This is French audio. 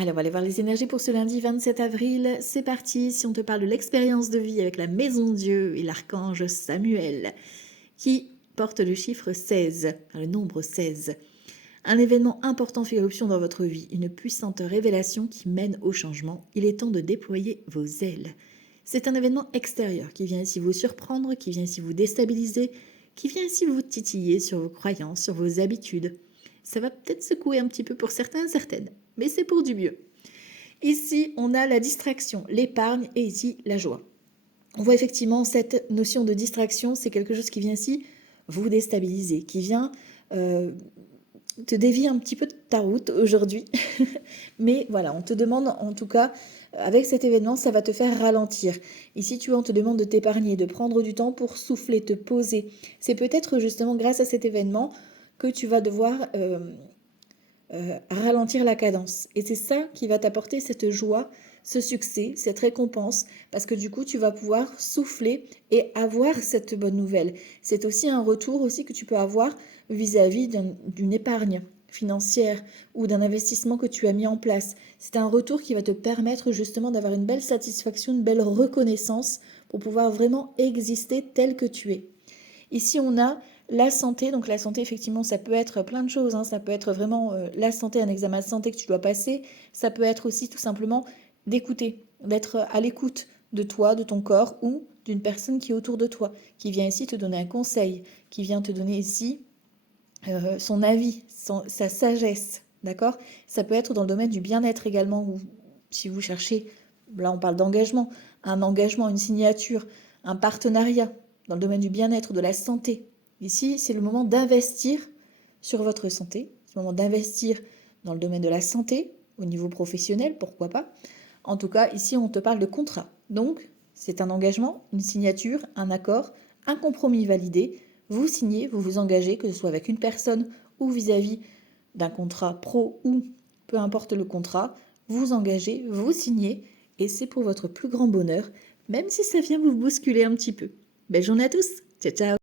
Alors, on va aller voir les énergies pour ce lundi 27 avril. C'est parti. Si on te parle de l'expérience de vie avec la Maison de Dieu et l'archange Samuel, qui porte le chiffre 16, le nombre 16. Un événement important fait éruption dans votre vie, une puissante révélation qui mène au changement. Il est temps de déployer vos ailes. C'est un événement extérieur qui vient ici vous surprendre, qui vient ici vous déstabiliser, qui vient ici vous titiller sur vos croyances, sur vos habitudes. Ça va peut-être secouer un petit peu pour certains, certaines, mais c'est pour du mieux. Ici, on a la distraction, l'épargne et ici, la joie. On voit effectivement cette notion de distraction, c'est quelque chose qui vient ici vous déstabiliser, qui vient te dévier un petit peu de ta route aujourd'hui. Mais voilà, on te demande en tout cas, avec cet événement, ça va te faire ralentir. Ici, tu vois, on te demande de t'épargner, de prendre du temps pour souffler, te poser. C'est peut-être justement grâce à cet événement que tu vas devoir ralentir la cadence. Et c'est ça qui va t'apporter cette joie, ce succès, cette récompense, parce que du coup, tu vas pouvoir souffler et avoir cette bonne nouvelle. C'est aussi un retour aussi que tu peux avoir vis-à-vis d'une épargne financière ou d'un investissement que tu as mis en place. C'est un retour qui va te permettre justement d'avoir une belle satisfaction, une belle reconnaissance pour pouvoir vraiment exister tel que tu es. Ici, on a la santé. Donc la santé, effectivement, ça peut être plein de choses. Ça peut être vraiment la santé, un examen de santé que tu dois passer. Ça peut être aussi tout simplement d'écouter, d'être à l'écoute de toi, de ton corps ou d'une personne qui est autour de toi, qui vient ici te donner un conseil, qui vient te donner ici son avis, sa sagesse. D'accord? Ça peut être dans le domaine du bien-être également, ou si vous cherchez, là on parle d'engagement, un engagement, une signature, un partenariat dans le domaine du bien-être, de la santé. Ici, c'est le moment d'investir sur votre santé, c'est le moment d'investir dans le domaine de la santé, au niveau professionnel, pourquoi pas. En tout cas, ici, on te parle de contrat. Donc, c'est un engagement, une signature, un accord, un compromis validé. Vous signez, vous vous engagez, que ce soit avec une personne ou vis-à-vis d'un contrat pro ou peu importe le contrat, vous engagez, vous signez, et c'est pour votre plus grand bonheur, même si ça vient vous bousculer un petit peu. Belle journée à tous. Ciao, ciao.